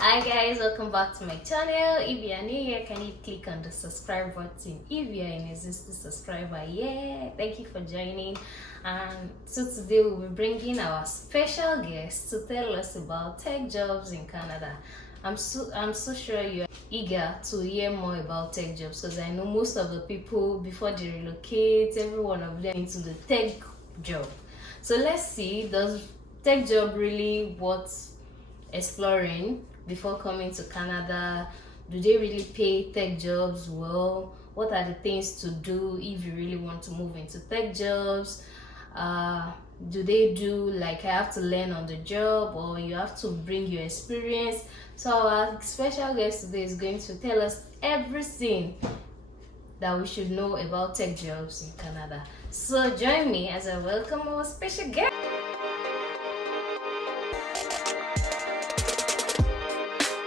Hi guys, welcome back to my channel. If you are new here, can you click on the subscribe button? If you are an existing subscriber, yeah, thank you for joining. And so today we'll be bringing our special guest to tell us about tech jobs in Canada. I'm so sure you are eager to hear more about tech jobs because I know most of the people before they relocate, every one of them into the tech job. So let's see, does tech job really worth exploring before coming to Canada? Do they really pay tech jobs well? What are the things to do if you really want to move into tech jobs? Uh, do they do like I have to learn on the job or you have to bring your experience? So our special guest today is going to tell us everything that we should know about tech jobs in Canada. So join me as I welcome our special guest.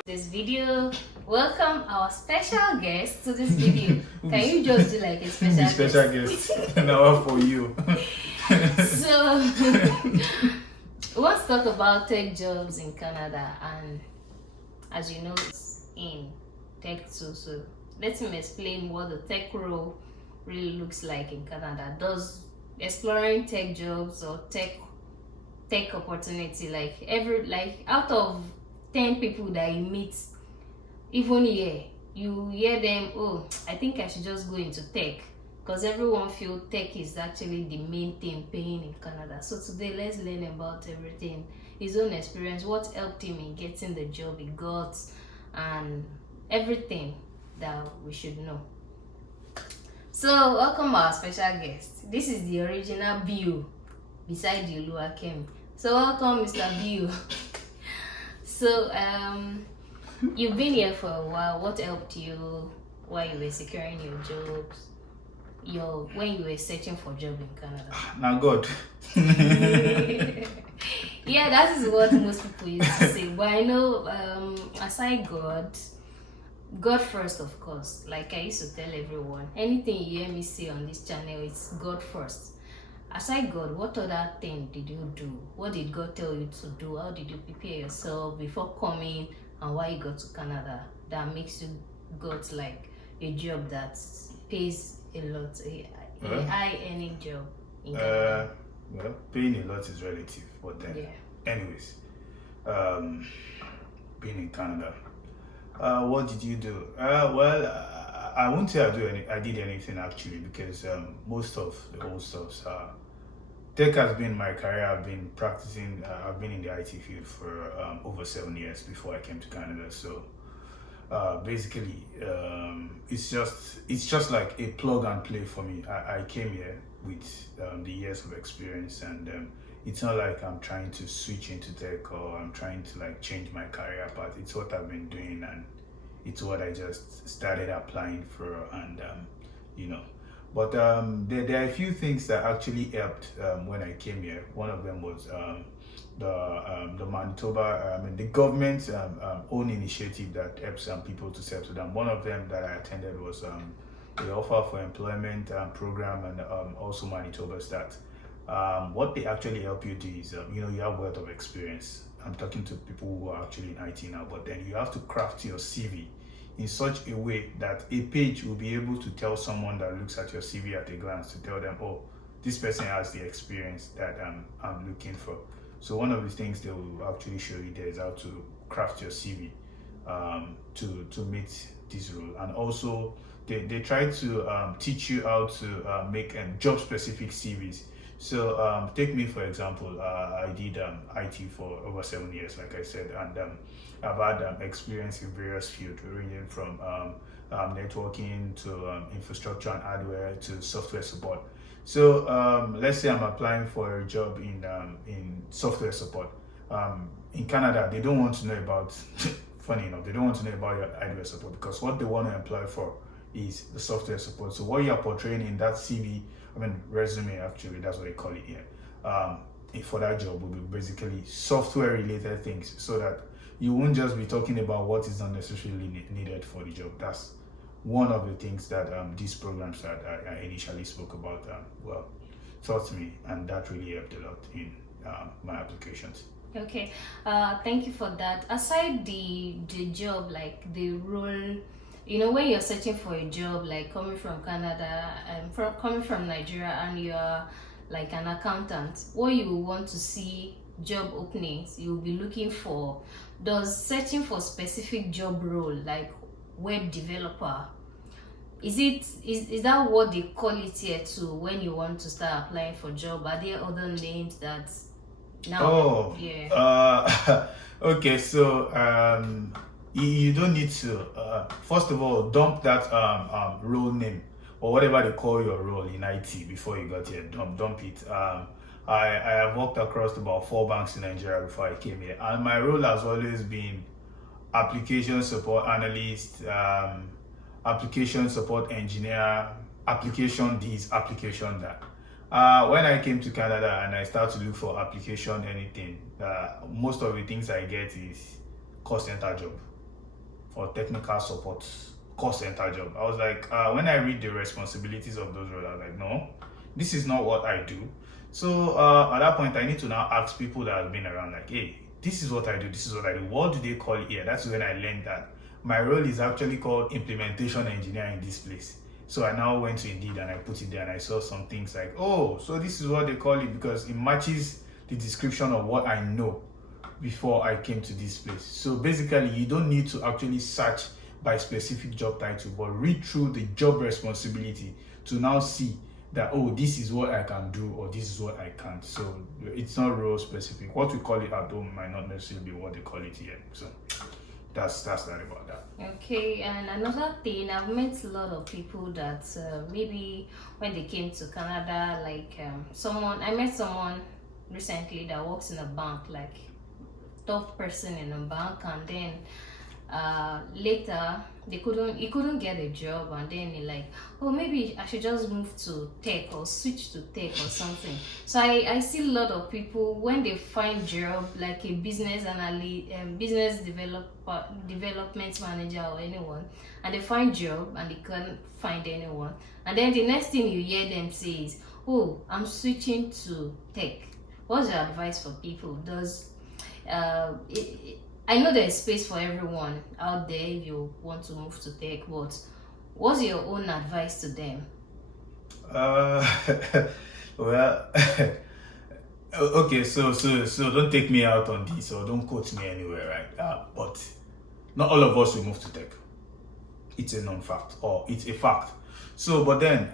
This video. Welcome our special guest to this video. Can you just do like a special guest? Now for you. So we want to talk about tech jobs in Canada, and as you know, it's in tech too. So let me explain what the tech role really looks like in Canada. Does exploring tech jobs or tech opportunity, like out of 10 people that you meet, even here, you hear them, oh, I think I should just go into tech, because everyone feels tech is actually the main thing paying in Canada. So today, let's learn about everything, his own experience, what helped him in getting the job he got, and everything that we should know. So welcome our special guest. This is the original Bio beside the Oluwakem. So welcome, Mr. Bio. So you've been here for a while. What helped you while you were securing your jobs? When you were searching for job in Canada? Now God. Yeah, that is what most people used to say. But I know, aside God first, of course. Like I used to tell everyone, anything you hear me say on this channel, it's God first. Aside God, what other thing did you do? What did God tell you to do? How did you prepare yourself before coming, and why you got to Canada that makes you got like a job that pays a lot, a high earning job in Canada? Well, paying a lot is relative, but then, anyways, being in Canada, what did you do? I won't say I did anything actually, because most of the old stuff, tech has been my career. I've been practicing. I've been in the IT field for over 7 years before I came to Canada. So basically, it's just like a plug and play for me. I came here with the years of experience, and it's not like I'm trying to switch into tech or I'm trying to like change my career path. It's what I've been doing, and it's what I just started applying for, and you know. But there are a few things that actually helped when I came here. One of them was the Manitoba, the government's own initiative that helps people to settle down. One of them that I attended was the Offer for Employment program, and also Manitoba Start. What they actually help you do is, you have wealth of experience. I'm talking to people who are actually in IT now, but then you have to craft your CV in such a way that a page will be able to tell someone that looks at your CV at a glance, to tell them, oh, this person has the experience that I'm looking for. So one of the things they will actually show you there is how to craft your CV to meet this role. And also they try to teach you how to make job specific CVs. So take me for example. I did IT for over 7 years, like I said, and I've had experience in various fields, ranging from networking to infrastructure and hardware to software support. So let's say I'm applying for a job in software support. In Canada, they don't want to know about. Funny enough, they don't want to know about your hardware support, because what they want to employ for is the software support. So what you're portraying in that CV, resume, actually, that's what they call it here, for that job will be basically software related things, so that you won't just be talking about what is not necessarily needed for the job. That's one of the things that these programs that I initially spoke about taught me, and that really helped a lot in my applications. Okay, thank you for that. Aside the job, like the role, when you're searching for a job, like coming from Canada and from coming from Nigeria, and you're like an accountant, what you want to see job openings, you'll be looking for. Does searching for specific job role, like web developer, is that what they call it here too? When you want to start applying for job, are there other names that now? Oh, Yeah. okay. So you don't need to. First of all, dump that role name or whatever they call your role in IT before you got here. Dump it. I have worked across about 4 banks in Nigeria before I came here, and my role has always been application support analyst, application support engineer, application this, application that. When I came to Canada and I started to look for application anything, most of the things I get is call center job or technical support call center job. I was like, when I read the responsibilities of those roles, I was like, no, this is not what I do. So at that point, I need to now ask people that have been around, like, hey, this is what I do, this is what I do. What do they call it here? That's when I learned that my role is actually called implementation engineer in this place. So I now went to Indeed and I put it there and I saw some things like, oh, so this is what they call it because it matches the description of what I know before I came to this place. So basically, you don't need to actually search by specific job title, but read through the job responsibility to now see that, oh, this is what I can do or this is what I can't. So it's not role specific. What we call it at home might not necessarily be what they call it here. So that's that about that. Okay, and another thing, I've met a lot of people that maybe when they came to Canada, like I met someone recently that works in a bank, like top person in a bank, and then later he couldn't get a job, and then he like, oh, maybe I should just move to tech or switch to tech or something. So I see a lot of people when they find job like a business analyst, business development manager or anyone, and they find job and they can't find anyone, and then the next thing you hear them say is, oh, I'm switching to tech. What's your advice for people? I know there's space for everyone out there if you want to move to tech, but what's your own advice to them? Uh, well, okay, so don't take me out on this or don't quote me anywhere, right? But not all of us will move to tech. It's a known fact or it's a fact. So, but then,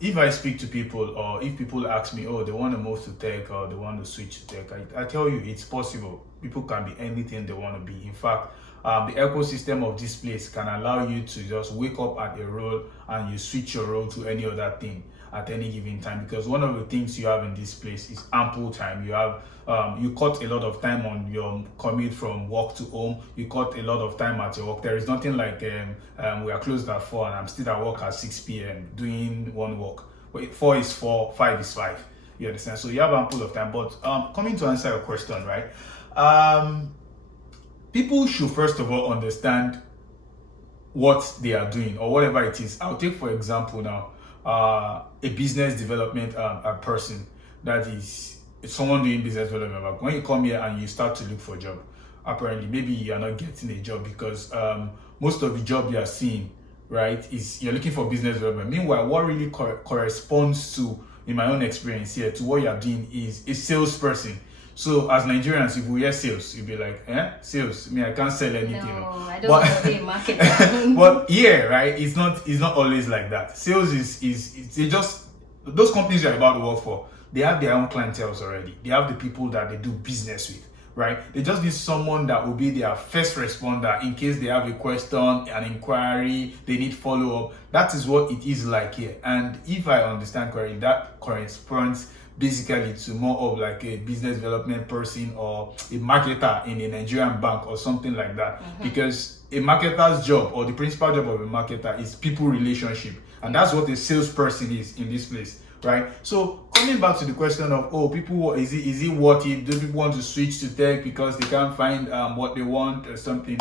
if I speak to people or if people ask me, oh, they want to move to tech or they want to switch to tech, I tell you it's possible. People can be anything they want to be. In fact, the ecosystem of this place can allow you to just wake up at a role and you switch your role to any other thing at any given time, because one of the things you have in this place is ample time. You have you cut a lot of time on your commute from work to home. You cut a lot of time at your work. There is nothing like we are closed at 4 and I'm still at work at 6 p.m. doing one work. Wait, 4 is 4, 5 is 5. You understand? So you have ample of time. But coming to answer your question, right? People should first of all understand what they are doing or whatever it is. I'll take for example now a business development a person that is someone doing business development. But when you come here and you start to look for a job, apparently maybe you are not getting a job because most of the job you are seeing, right, is you're looking for business development. Meanwhile, what really corresponds to, in my own experience here, to what you are doing is a salesperson. So as Nigerians, if we hear sales, you'll be like, sales. I can't sell anything. No, I don't want to be a marketer. But yeah, right, it's not always like that. Sales is they just, those companies you're about to work for, they have their own clientele already. They have the people that they do business with, right? They just need someone that will be their first responder in case they have a question, an inquiry, they need follow-up. That is what it is like here. And if I understand correctly, that corresponds basically to more of like a business development person or a marketer in a Nigerian bank or something like that. Because a marketer's job or the principal job of a marketer is people relationship, and that's what a salesperson is in this place, right? So coming back to the question of, oh, people, is it worth it? Do people want to switch to tech because they can't find what they want or something?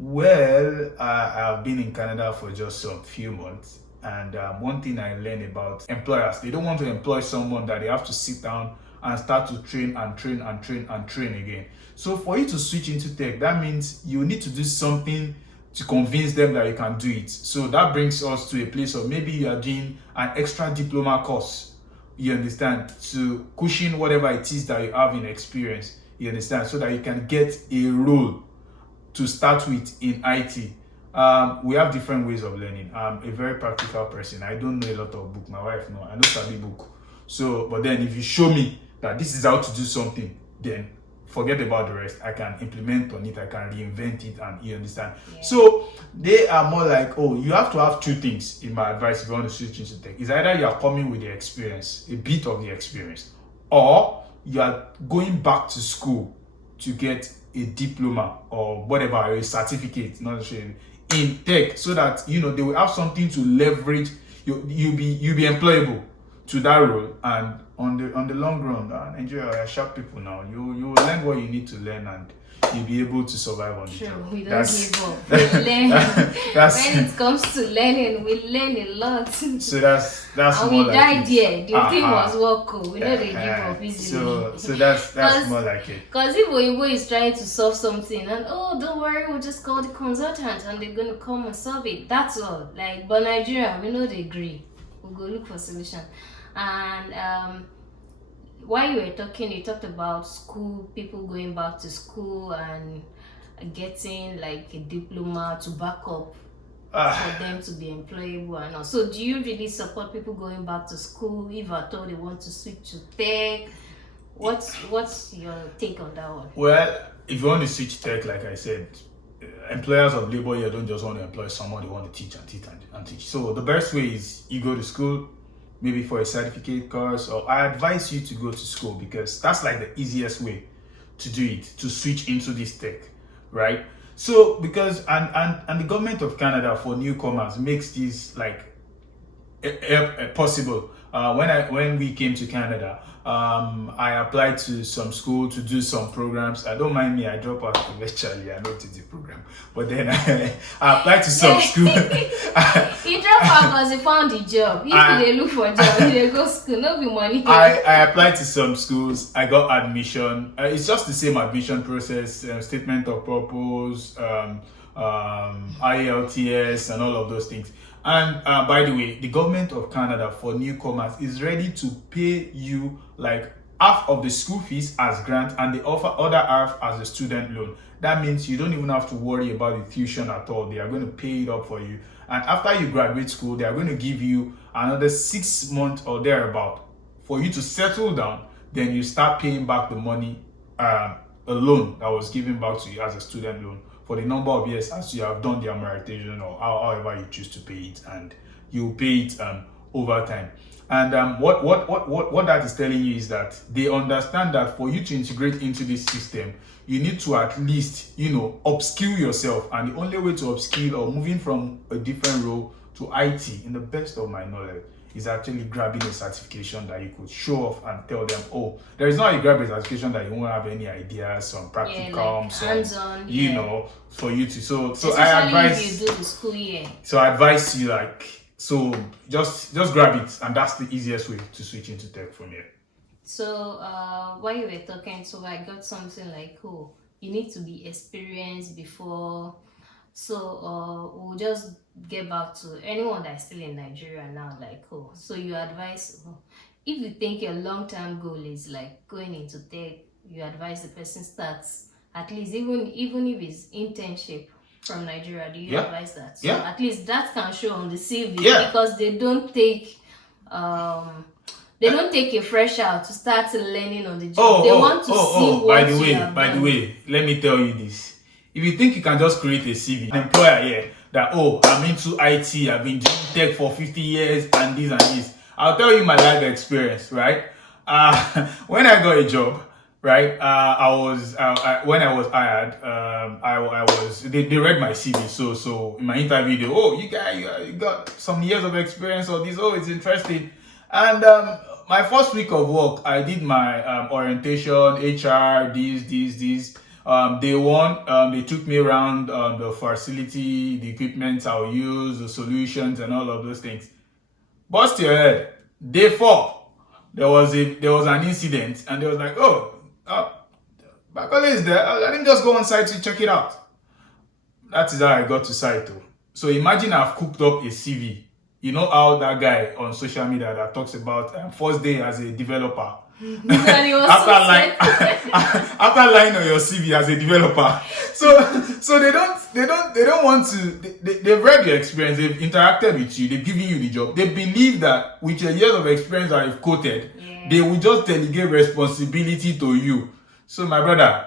Well, I've been in Canada for just a few months. And one thing I learned about employers, they don't want to employ someone that they have to sit down and start to train again. So for you to switch into tech, that means you need to do something to convince them that you can do it. So that brings us to a place of maybe you are doing an extra diploma course, you understand, to cushion whatever it is that you have in experience, you understand, so that you can get a role to start with in IT. We have different ways of learning. I'm a very practical person. I don't know a lot of book. My wife know. I know study book. So, but then if you show me that this is how to do something, then forget about the rest. I can implement on it. I can reinvent it, and you understand. Yeah. So they are more like, oh, you have to have two things in my advice if you want to switch into tech. It's either you are coming with the experience, a bit of the experience, or you are going back to school to get a diploma or whatever, a certificate, not necessarily, in tech, so that they will have something to leverage. You'll be employable to that role, and on the long run, Nigeria are sharp people now. You will learn what you need to learn, and you'll be able to survive on the job. We don't give up. We learn. When it comes to learning, we learn a lot. So that's and more we like died there. The thing was work. We know they give up easily. So that's more like it. Because if Oyibo is trying to solve something, and don't worry, we'll just call the consultant and they're gonna come and solve it. That's all. But Nigeria, we know they agree. We'll go look for solution. And while you were talking, you talked about school, people going back to school and getting like a diploma to back up for them to be employable and all. So do you really support people going back to school if at all they want to switch to tech? What's your take on that one? Well, if you want to switch tech, like I said, employers of labor here don't just want to employ someone, they want to teach and teach. So the best way is you go to school, maybe for a certificate course, or I advise you to go to school, because that's like the easiest way to do it, to switch into this tech, right? So because and the government of Canada for newcomers makes this like possible. When we came to Canada, I applied to some school to do some programs. Don't mind me, I drop out eventually. I know to the program, but then I applied to some school. You drop out because you found a job. If they look for a job, they go school, no be money. I applied to some schools. I got admission. It's just the same admission process, statement of purpose, IELTS, and all of those things. And by the way, the government of Canada for newcomers is ready to pay you like half of the school fees as grant, and they offer other half as a student loan. That means you don't even have to worry about the tuition at all. They are going to pay it up for you. And after you graduate school, they are going to give you another 6 months or thereabout for you to settle down. Then you start paying back the money, a loan that was given back to you as a student loan, for the number of years as you have done the amortization, or however you choose to pay it, and you pay it over time. And what that is telling you is that they understand that for you to integrate into this system, you need to at least upskill yourself, and the only way to upskill or moving from a different role to IT, in the best of my knowledge, is actually grabbing a certification that you could show off and tell them, oh, there is not a grab a certification that you won't have any ideas, some practicum, hands-on, for you to. So especially I advise if you do the school year. So I advise you just grab it, and that's the easiest way to switch into tech from here. So while you were talking, so I got something like, oh, you need to be experienced before. So we'll just get back to anyone that's still in Nigeria now, like, oh, so you advise, if you think your long-term goal is like going into tech, you advise the person starts at least even if it's internship from Nigeria. Do you advise that? So at least that can show on the CV, because they don't take a fresher to start learning on the job. They want to see what you have done. By the way, let me tell you this. If you think you can just create a CV, an employer here, that, oh, I'm into IT, I've been doing tech for 50 years and this, I'll tell you my life experience, right? When I got a job, right, when I was hired, they read my CV. So in my interview, they, oh, you got some years of experience or this, oh, it's interesting. And my first week of work, I did my orientation, HR, this. They took me around the facility, the equipment I'll use, the solutions, and all of those things. Bust your head. Day 4, there was an incident, and they was like, oh, my colleague is there. Let him just go on site to check it out. That is how I got to site too. So imagine I've cooked up a CV. You know how that guy on social media that talks about first day as a developer. After lying on your CV as a developer. So they don't want to. They've read your experience. They've interacted with you. They've given you the job. They believe that with your years of experience that you've quoted, they will just delegate responsibility to you. So my brother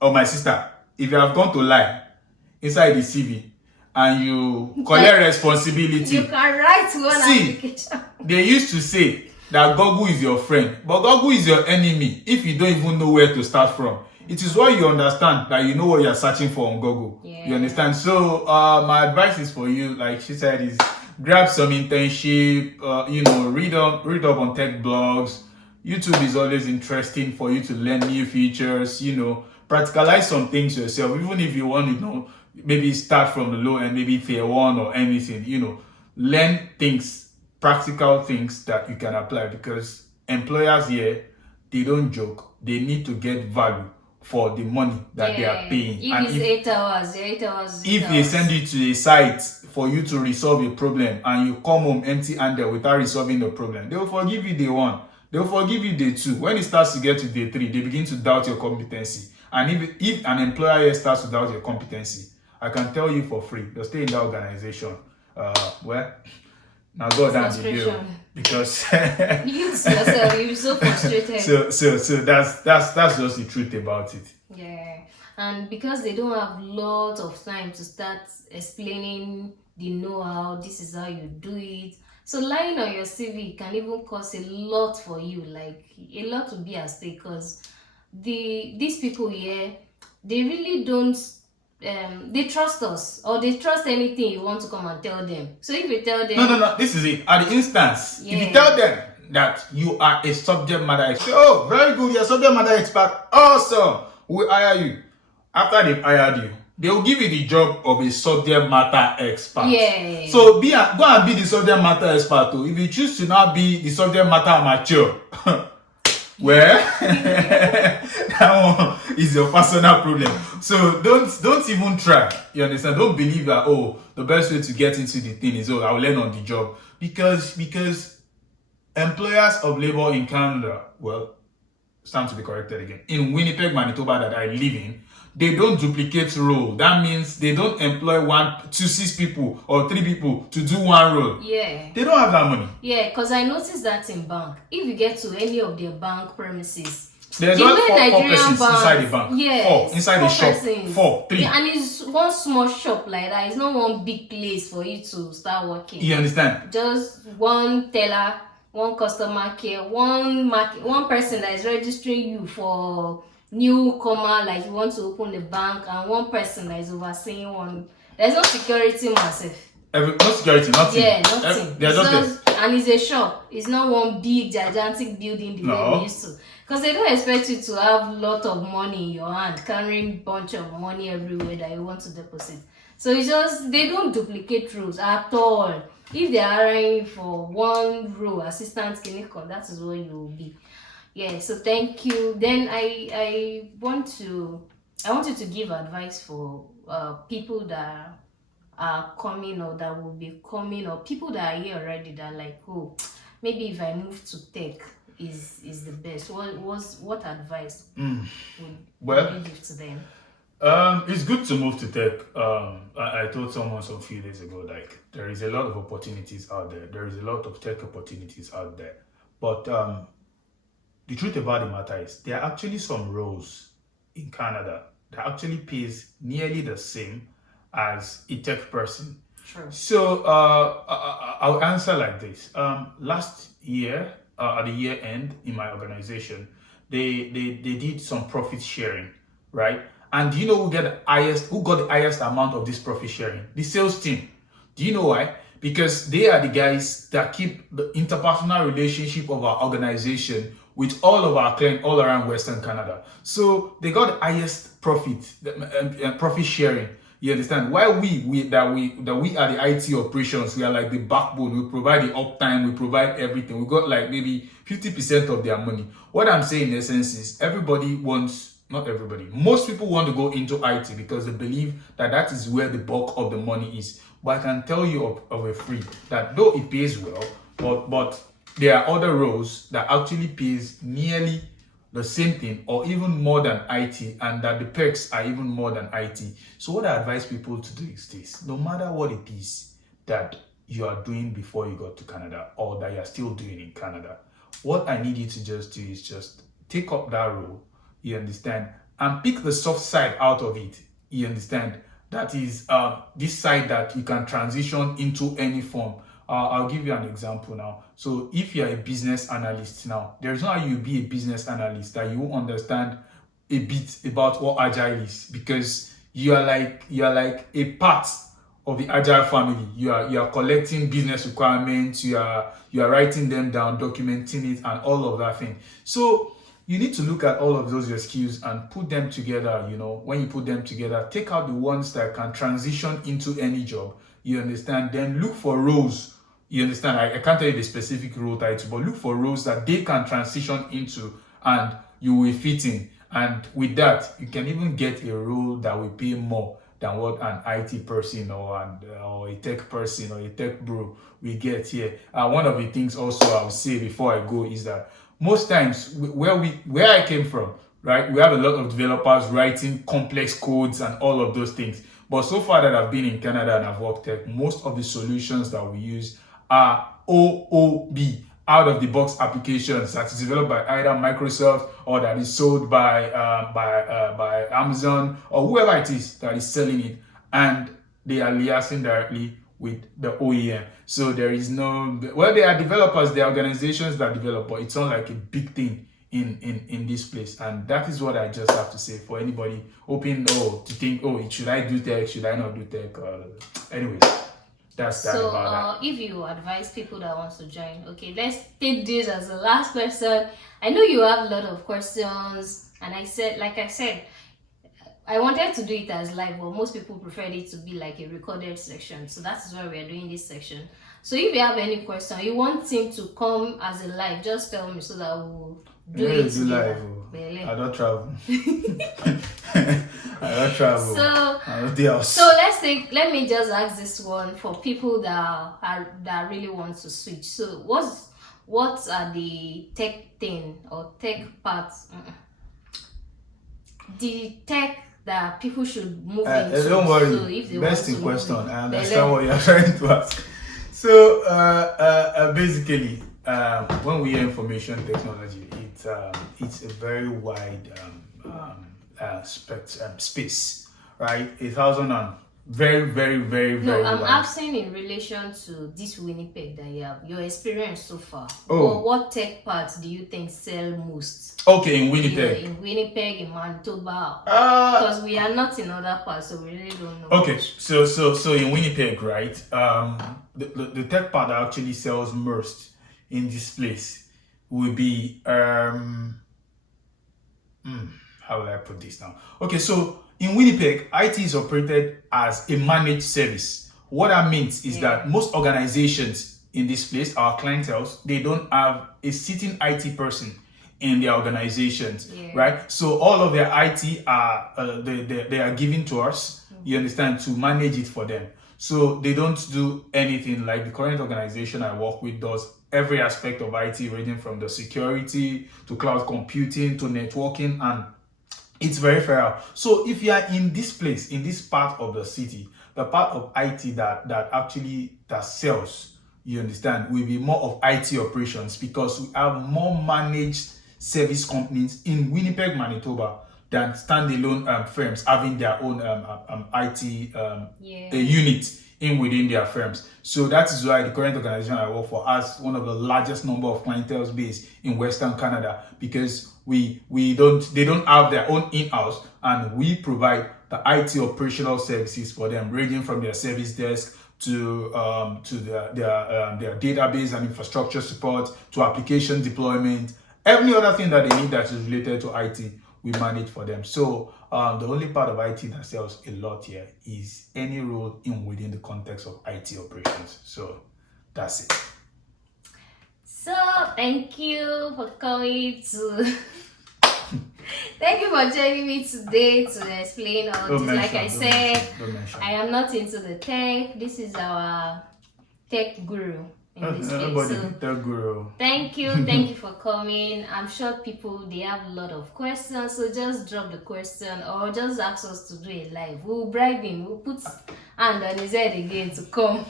or my sister, if you have gone to lie inside the CV and you collect responsibility, you can write one application. They used to say that Google is your friend, but Google is your enemy if you don't even know where to start from. It is why you understand that you know what you're searching for on Google. You understand? So my advice is for you, like she said, is grab some internship, read up on tech blogs. YouTube is always interesting for you to learn new features, practicalize some things yourself, even if you want to maybe start from the low end, maybe tier 1 or anything, learn things, practical things that you can apply, because employers here, they don't joke. They need to get value for the money that they are paying. If it's 8 hours, 8 hours. If they send you to a site for you to resolve a problem and you come home empty-handed without resolving the problem, they will forgive you day 1. They will forgive you day 2. When it starts to get to day 3, they begin to doubt your competency. And if an employer here starts to doubt your competency, I can tell you for free, they'll stay in that organization. Now go down the hill, because you yourself, you're so frustrated. So that's just the truth about it. Yeah, and because they don't have lots of time to start explaining the know-how, this is how you do it. So lying on your CV can even cost a lot for you, like a lot to be at stake, because these people here, they really don't. They trust us, or they trust anything you want to come and tell them. So if you tell them, no, this is it. At the instance, if you tell them that you are a subject matter expert, oh, very good, you're a subject matter expert, awesome, we hire you. After they've hired you, they will give you the job of a subject matter expert. Yeah. So go and be the subject matter expert too. If you choose to now be the subject matter amateur, well, that one is your personal problem. So don't even try. You understand? Don't believe that the best way to get into the thing is I will learn on the job, because employers of labor in Canada, well, it's time to be corrected again. In Winnipeg, Manitoba, that I live in, they don't duplicate role. That means they don't employ 6 people or 3 people to do one role. Yeah. They don't have that money. Yeah, because I noticed that in bank. If you get to any of their bank premises, there's only 4 persons inside the bank. Yeah. 4 inside the shop. 4, 3. Yeah, and it's one small shop like that. It's not one big place for you to start working. You understand? Just one teller, one customer care, one person that is registering you for newcomer, like you want to open the bank, and one person that is overseeing one. There's no security myself. No security, nothing. Yeah, nothing. And it's a shop. It's not one big gigantic building the way we used to. Because they don't expect you to have a lot of money in your hand, carrying bunch of money everywhere that you want to deposit. So it's just, they don't duplicate roles at all. If they are hiring for one role, assistant clinical, that is what you will be. Yeah, so thank you. Then I want you to give advice for people that are coming, or that will be coming, or people that are here already that are like, maybe if I move to tech is the best. What advice would you give to them? It's good to move to tech. I told someone some few days ago, like, there is a lot of opportunities out there. There is a lot of tech opportunities out there. But the truth about the matter is, there are actually some roles in Canada that actually pays nearly the same as a tech person. Sure. So I'll answer like this. Last year, at the year end in my organization, they did some profit sharing, right? And do you know who got the highest amount of this profit sharing? The sales team. Do you know why? Because they are the guys that keep the interpersonal relationship of our organization with all of our clients all around Western Canada. So they got the highest profit sharing. You understand? Why we are the IT operations, we are like the backbone. We provide the uptime, we provide everything. We got like maybe 50% of their money. What I'm saying in essence is everybody wants, not everybody, most people want to go into IT because they believe that that is where the bulk of the money is. But I can tell you of a free that though it pays well, but there are other roles that actually pays nearly the same thing or even more than IT, and that the perks are even more than IT. So what I advise people to do is this: no matter what it is that you are doing before you got to Canada or that you're still doing in Canada, what I need you to just do is just take up that role, you understand, and pick the soft side out of it, you understand. That is this side that you can transition into any form. I'll give you an example now. So if you're a business analyst now, there's no how you be a business analyst that you understand a bit about what agile is, because you're like a part of the agile family. You are collecting business requirements, you are writing them down, documenting it, and all of that thing. So you need to look at all of those your skills and put them together. When you put them together, take out the ones that can transition into any job, you understand, then look for roles. You understand? I can't tell you the specific role title, but look for roles that they can transition into and you will fit in. And with that, you can even get a role that will pay more than what an IT person or a tech person or a tech bro we get here. One of the things also I'll say before I go is that most times where I came from, right, we have a lot of developers writing complex codes and all of those things. But so far that I've been in Canada and I've worked tech, most of the solutions that we use are OOB, out of the box applications that is developed by either Microsoft or that is sold by Amazon or whoever it is that is selling it, and they are liaising directly with the OEM. So there is no, well, they are developers, they are organizations that develop, but it's not like a big thing in this place. And that is what I just have to say for anybody hoping to think, should I do tech, should I not do tech? Anyways, that's that about that. If you advise people that want to join, okay, let's take this as the last question. I know you have a lot of questions, and I said, I wanted to do it as live, but most people preferred it to be like a recorded section. So that is why we are doing this section. So if you have any question, you want him to come as a live, just tell me so that we'll do it together. I don't travel. I don't travel. So let me just ask this one for people that really want to switch. So what are the tech thing or tech parts? The tech that people should move into. Don't worry. So if they Best want in to question. move, I understand what you're trying to ask. So basically, when we hear information technology, it's a very wide space, right? 1,000 and very, very, very, very. No, I'm wide. asking in relation to this Winnipeg that you have, your experience so far. What tech parts do you think sell most? Okay, in Winnipeg. In Winnipeg, in Manitoba, because we are not in other parts, so we really don't know. Okay, so in Winnipeg, right? The tech part that actually sells most in this place will be how will I put this now? Okay, so in Winnipeg, IT is operated as a managed service. What that means is that most organizations in this place, our clientele, they don't have a sitting IT person in their organizations, right? So all of their IT are they are given to us, you understand, to manage it for them. So they don't do anything. Like the current organization I work with does every aspect of IT, ranging from the security to cloud computing to networking, and it's very fair. So if you are in this place, in this part of the city, the part of IT that sells, you understand, will be more of IT operations, because we have more managed service companies in Winnipeg, Manitoba, than standalone firms having their own IT unit within their firms. So that is why the current organization I work for has one of the largest number of clientele base in Western Canada, because they don't have their own in-house, and we provide the IT operational services for them, ranging from their service desk to their database and infrastructure support, to application deployment, every other thing that they need that is related to IT. we manage for them. So the only part of IT that sells a lot here is any role in within the context of IT operations. So that's it. So thank you for coming to thank you for joining me today to explain all this. Like I said, I am not into the tech. This is our tech guru in this space. So tech guru. Thank you for coming. I'm sure people, they have a lot of questions, so just drop the question or just ask us to do a live. We'll bribe him. We'll put hand on his head again to come.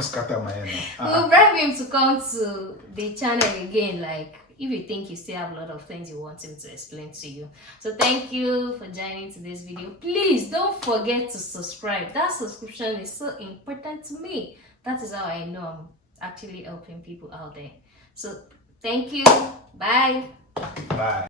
Scatter my head now. We'll bribe him to come to the channel again, like if you think you still have a lot of things you want him to explain to you. So thank you for joining today's video. Please don't forget to subscribe. That subscription is so important to me. That is how I know I'm actually helping people out there. So thank you. Bye. Bye.